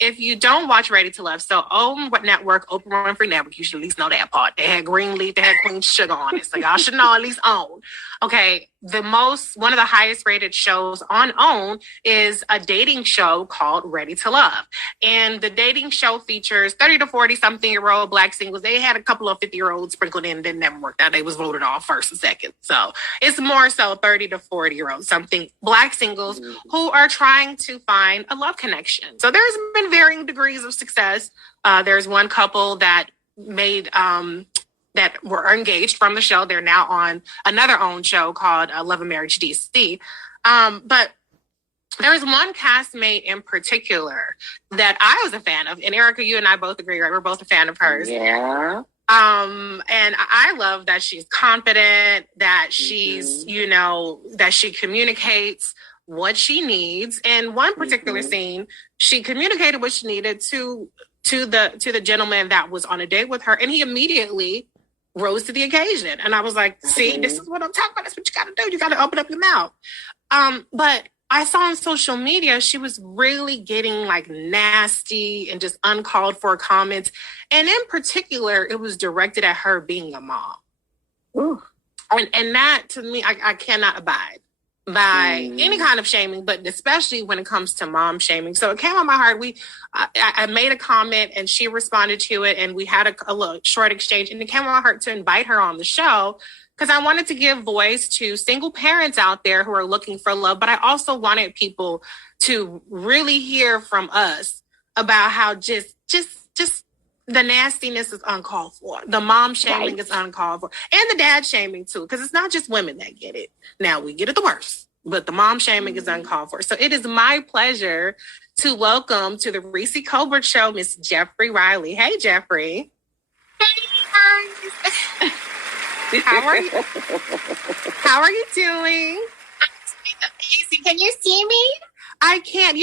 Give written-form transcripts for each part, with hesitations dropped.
if you don't watch Ready to Love, so OWN Network, Oprah Winfrey Network, you should at least know that part. They had Greenleaf, they had Queen Sugar on it. So y'all should know at least OWN. Okay, one of the highest rated shows on OWN is a dating show called Ready to Love. And the dating show features 30 to 40 something year old Black singles. They had a couple of 50-year-olds sprinkled in, didn't never work out. They was voted off first and second. So it's more so 30 to 40-year-olds, something Black singles who are trying to find a love connection. So there's been varying degrees of success. There's one couple that made that were engaged from the show. They're now on another OWN show called Love and Marriage DC. But there's one castmate in particular that I was a fan of. And Erica, you and I both agree, right? We're both a fan of hers. Yeah. And I love that she's confident, that she's, that she communicates what she needs. And one particular scene, she communicated what she needed to the gentleman that was on a date with her. And he immediately rose to the occasion. And I was like, see, this is what I'm talking about. That's what you got to do. You got to open up your mouth. But I saw on social media, she was really getting like nasty and just uncalled for comments. And in particular, it was directed at her being a mom. Ooh. And that to me, I cannot abide by any kind of shaming, but especially when it comes to mom shaming. So it came on my heart. I made a comment and she responded to it, and we had a little short exchange, and it came on my heart to invite her on the show because I wanted to give voice to single parents out there who are looking for love, but I also wanted people to really hear from us about how just the nastiness is uncalled for. The mom shaming is uncalled for. And the dad shaming too, because it's not just women that get it. Now we get it the worst, but the mom shaming is uncalled for. So it is my pleasure to welcome to the Reecie Colbert Show, Miss Jeffri Riley. Hey, Jeffri. Hey, guys. How are you? How are you doing? I'm amazing. Can you see me? I can't.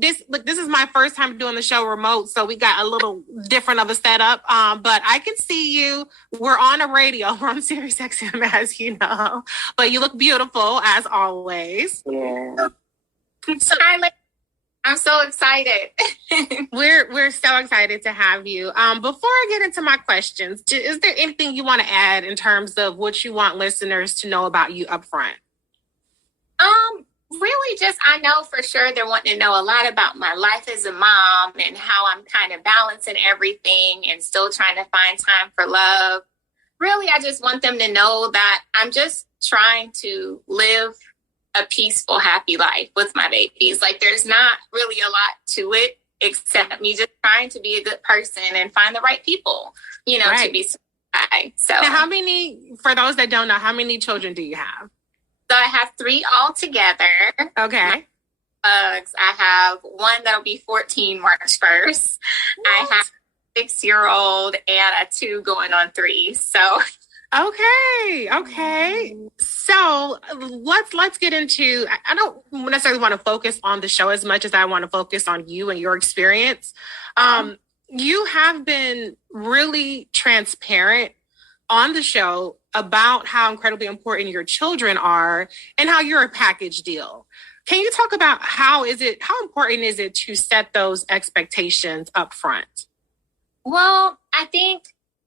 This is my first time doing the show remote, so we got a little different of a setup. But I can see you. We're on a radio. We're on SiriusXM, as you know. But you look beautiful as always. Yeah. I'm so excited. We're so excited to have you. Before I get into my questions, is there anything you want to add in terms of what you want listeners to know about you up front? Really just, I know for sure they're wanting to know a lot about my life as a mom and how I'm kind of balancing everything and still trying to find time for love. Really, I just want them to know that I'm just trying to live a peaceful, happy life with my babies. Like, there's not really a lot to it except me just trying to be a good person and find the right people, right. to be surprised. So now, for those that don't know, how many children do you have? So I have 3 altogether. Okay. I have one that'll be 14 March 1st. What? I have a 6-year-old and a 2 going on 3. So. Okay. So let's get into, I don't necessarily want to focus on the show as much as I want to focus on you and your experience. You have been really transparent on the show about how incredibly important your children are and how you're a package deal. Can you talk about how important is it to set those expectations up front? Well, I think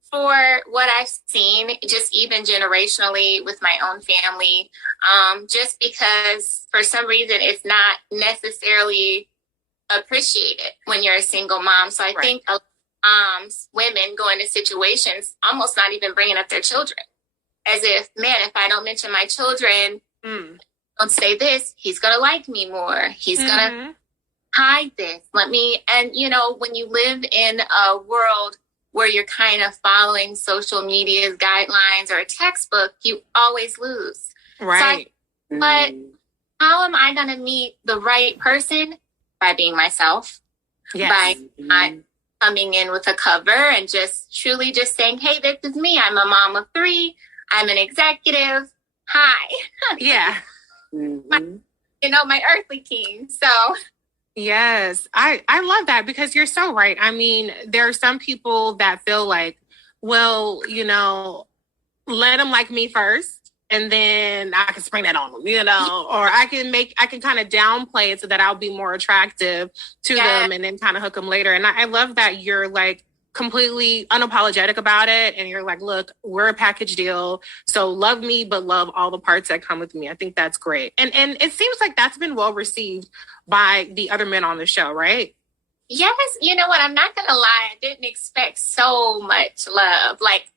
for what I've seen, just even generationally with my own family, just because for some reason it's not necessarily appreciated when you're a single mom. So I think a lot of moms, women go into situations almost not even bringing up their children. As if, man, if I don't mention my children, don't say this, he's going to like me more. He's going to hide this. And, when you live in a world where you're kind of following social media's guidelines or a textbook, you always lose. Right. But how am I going to meet the right person? By being myself. Yes. By not coming in with a cover and just truly just saying, hey, this is me. I'm a mom of 3. I'm an executive. Hi. Yeah. My earthly king. So. Yes. I love that because you're so right. I mean, there are some people that feel like, well, let them like me first and then I can spring that on them, you know, or I can kind of downplay it so that I'll be more attractive to them and then kind of hook them later. And I love that you're like completely unapologetic about it. And you're like, look, we're a package deal. So love me, but love all the parts that come with me. I think that's great. And it seems like that's been well received by the other men on the show, right? Yes. You know what? I'm not going to lie. I didn't expect so much love. Like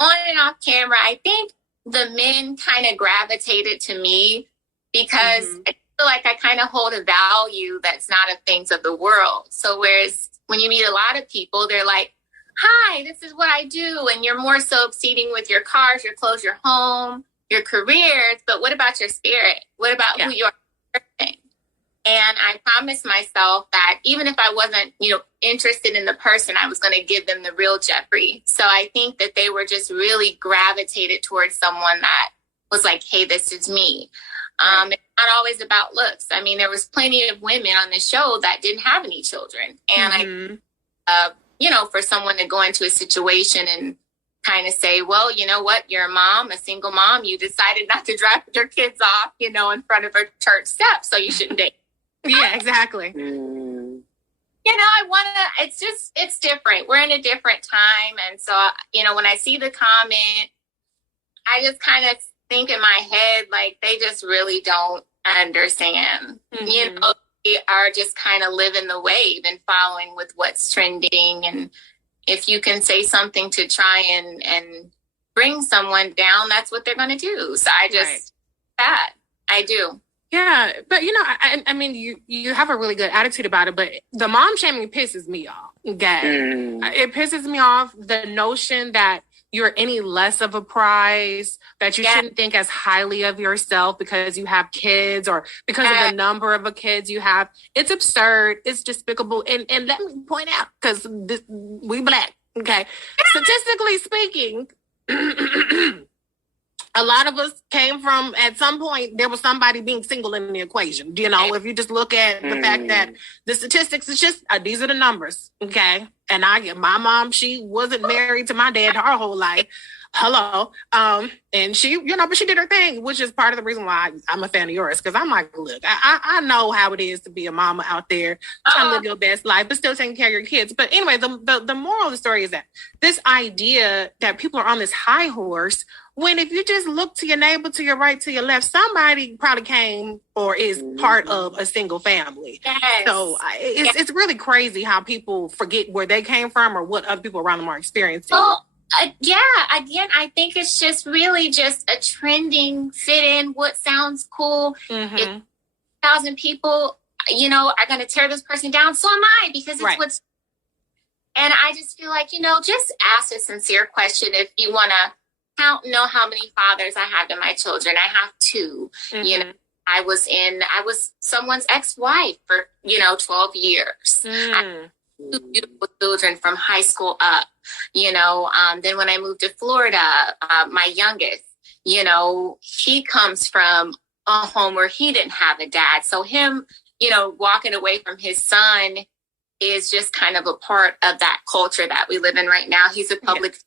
on and off camera, I think the men kind of gravitated to me because I feel like I kind of hold a value that's not of things of the world. So whereas when you meet a lot of people, they're like, hi, this is what I do. And you're more so exceeding with your cars, your clothes, your home, your careers. But what about your spirit? What about who you are? And I promised myself that even if I wasn't, you know, interested in the person, I was going to give them the real Jeffri. So I think that they were just really gravitated towards someone that was like, hey, this is me. It's not always about looks. I mean, there was plenty of women on the show that didn't have any children. And you know, for someone to go into a situation and kind of say, well, you know what, you're a mom, a single mom, you decided not to drop your kids off, you know, in front of a church step, so you shouldn't date. Yeah, exactly. You know, it's different. We're in a different time. And so, you know, when I see the comment, I just kind of think in my head, like, they just really don't understand. You know, they are just kind of living the wave and following with what's trending. And if you can say something to try and bring someone down, that's what they're going to do. So I just, I do. Yeah, but you know, I mean, you have a really good attitude about it, but the mom shaming pisses me off. Okay, it pisses me off, the notion that you're any less of a prize, that you shouldn't think as highly of yourself because you have kids or because of the number of kids you have. It's absurd. It's despicable. And let me point out, because we Black. Okay, statistically speaking. A lot of us came from, at some point, there was somebody being single in the equation. You know, if you just look at the fact that the statistics, it's just, these are the numbers, okay? And my mom, she wasn't married to my dad her whole life. Hello. And she, you know, but she did her thing, which is part of the reason why I'm a fan of yours. Because I'm like, look, I know how it is to be a mama out there trying to live your best life, but still taking care of your kids. But anyway, the moral of the story is that this idea that people are on this high horse, when if you just look to your neighbor, to your right, to your left, somebody probably came or is part of a single family. Yes. So it's really crazy how people forget where they came from or what other people around them are experiencing. Well, again, I think it's just really just a trending fit in what sounds cool. If 1,000 people, you know, are going to tear this person down, so am I, because it's what's. And I just feel like, you know, just ask a sincere question if you want to. Know how many fathers I have to my children. I have 2. You know, I was someone's ex-wife for, you know, 12 years. I have 2 beautiful children from high school up, you know. Then when I moved to Florida, my youngest, you know, he comes from a home where he didn't have a dad. So him, you know, walking away from his son is just kind of a part of that culture that we live in right now. He's a public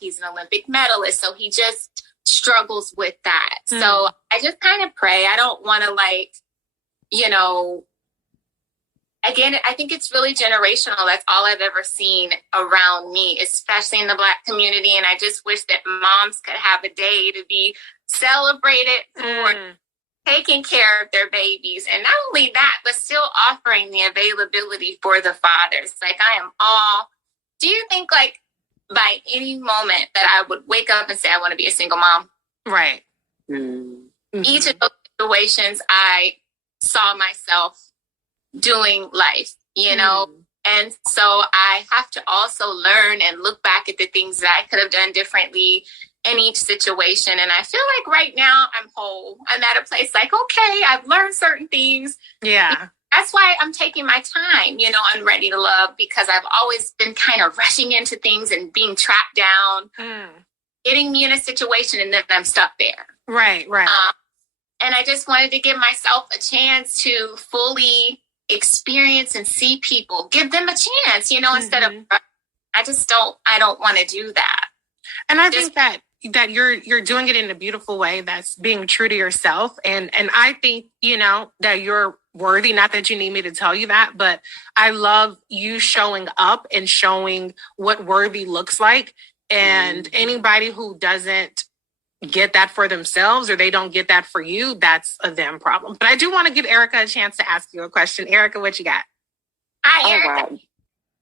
he's an Olympic medalist, so he just struggles with that. So I just kind of pray. I don't want to, like, you know, again, I think it's really generational. That's all I've ever seen around me, especially in the Black community. And I just wish that moms could have a day to be celebrated for taking care of their babies. And not only that, but still offering the availability for the fathers. Like, do you think, like, by any moment that I would wake up and say, I want to be a single mom? Right. Each of those situations, I saw myself doing life, you know? And so I have to also learn and look back at the things that I could have done differently in each situation. And I feel like right now I'm whole. I'm at a place like, okay, I've learned certain things. Yeah. That's why I'm taking my time, you know, I'm ready to love, because I've always been kind of rushing into things and being trapped down, getting me in a situation, and then I'm stuck there. Right. And I just wanted to give myself a chance to fully experience and see people, give them a chance, you know, instead of, I don't want to do that. And I think that that you're doing it in a beautiful way that's being true to yourself. And I think, that you're worthy. Not that you need me to tell you that, but I love you showing up and showing what worthy looks like. And anybody who doesn't get that for themselves or they don't get that for you, that's a them problem. But I do want to give Erica a chance to ask you a question. Erica, what you got? Hi, Erica. Wow.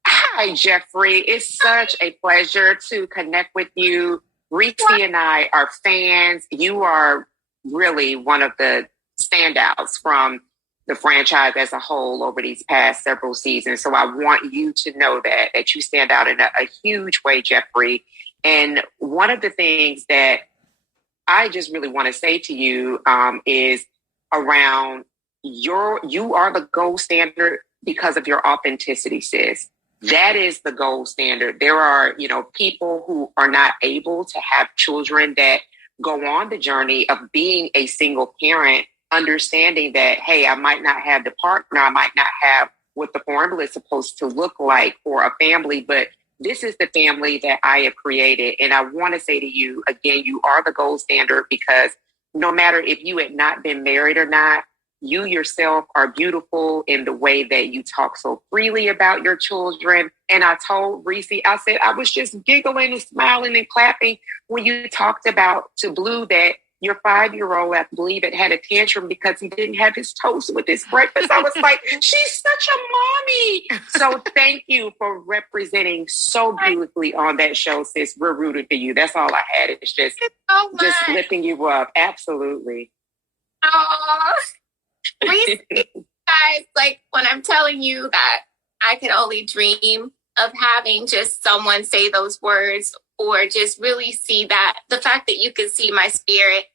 Hi, Jeffri. It's such a pleasure to connect with you. Reecie and I are fans. You are really one of the standouts from the franchise as a whole over these past several seasons. So I want you to know that you stand out in a huge way, Jeffri. And one of the things that I just really want to say to you is around you are the gold standard because of your authenticity, sis. That is the gold standard. There are, people who are not able to have children that go on the journey of being a single parent, understanding that, hey, I might not have the partner, I might not have what the formula is supposed to look like for a family, but this is the family that I have created. And I want to say to you, again, you are the gold standard because no matter if you had not been married or not, you yourself are beautiful in the way that you talk so freely about your children. And I told Reecie, I said, I was just giggling and smiling and clapping when you talked about to Blue that your 5-year-old, I believe it, had a tantrum because he didn't have his toast with his breakfast. I was like, she's such a mommy. So thank you for representing so beautifully on that show, sis. We're rooting for you. That's all I had. It's just lifting you up. Absolutely. Oh, Reecie, guys, like when I'm telling you that I could only dream of having just someone say those words or just really see that the fact that you can see my spirit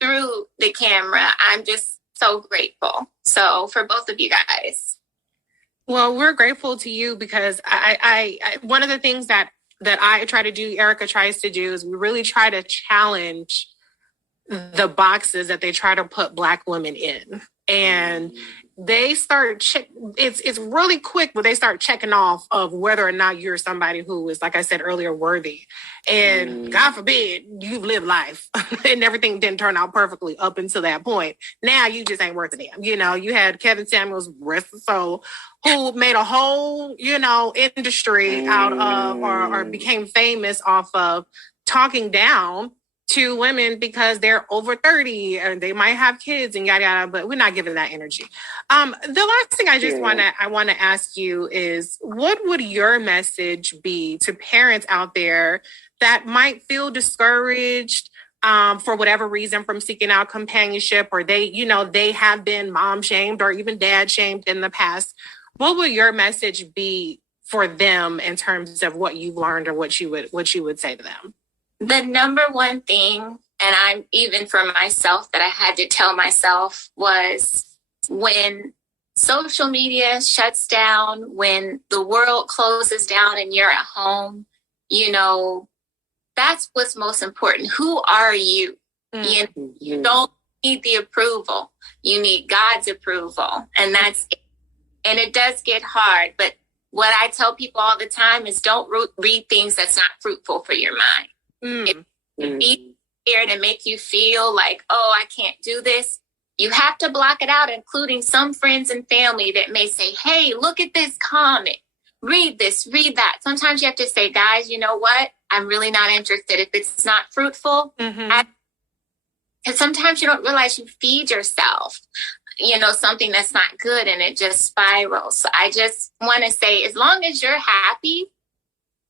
through the camera, I'm just so grateful. So for both of you guys. Well, we're grateful to you because I one of the things that I try to do, Erica tries to do, is we really try to challenge the boxes that they try to put Black women in. And they start it's really quick, but they start checking off of whether or not you're somebody who is, like I said earlier, worthy. And God forbid you've lived life and everything didn't turn out perfectly up until that point. Now you just ain't worth a damn. You had Kevin Samuels, rest his soul, who made a whole, industry out of or became famous off of talking down to women because they're over 30 and they might have kids and yada yada, but we're not giving that energy. The last thing I just want to ask you is, what would your message be to parents out there that might feel discouraged for whatever reason from seeking out companionship, or they have been mom shamed or even dad shamed in the past? What would your message be for them in terms of what you've learned or what you would say to them? The number one thing, and I'm even for myself that I had to tell myself, was when social media shuts down, when the world closes down and you're at home, that's what's most important. Who are you? You don't need the approval. You need God's approval. And that's it. And it does get hard. But what I tell people all the time is don't read things that's not fruitful for your mind. If it be scared and make you feel like, oh, I can't do this, you have to block it out, including some friends and family that may say, hey, look at this comment, read this, read that. Sometimes you have to say, guys, you know what? I'm really not interested. If it's not fruitful, and sometimes you don't realize you feed yourself, something that's not good, and it just spirals. So I just want to say, as long as you're happy,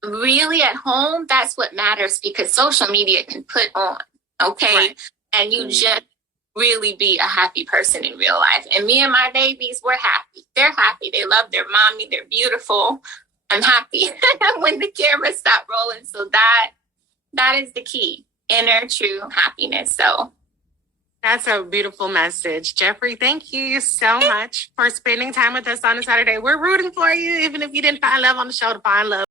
really at home, that's what matters, because social media can put on, okay? Right. And you just really be a happy person in real life. And me and my babies, we're happy. They're happy. They love their mommy. They're beautiful. I'm happy when the cameras stop rolling. So that is the key, inner true happiness. So that's a beautiful message. Jeffri, thank you so much for spending time with us on a Saturday. We're rooting for you, even if you didn't find love on the show, to find love.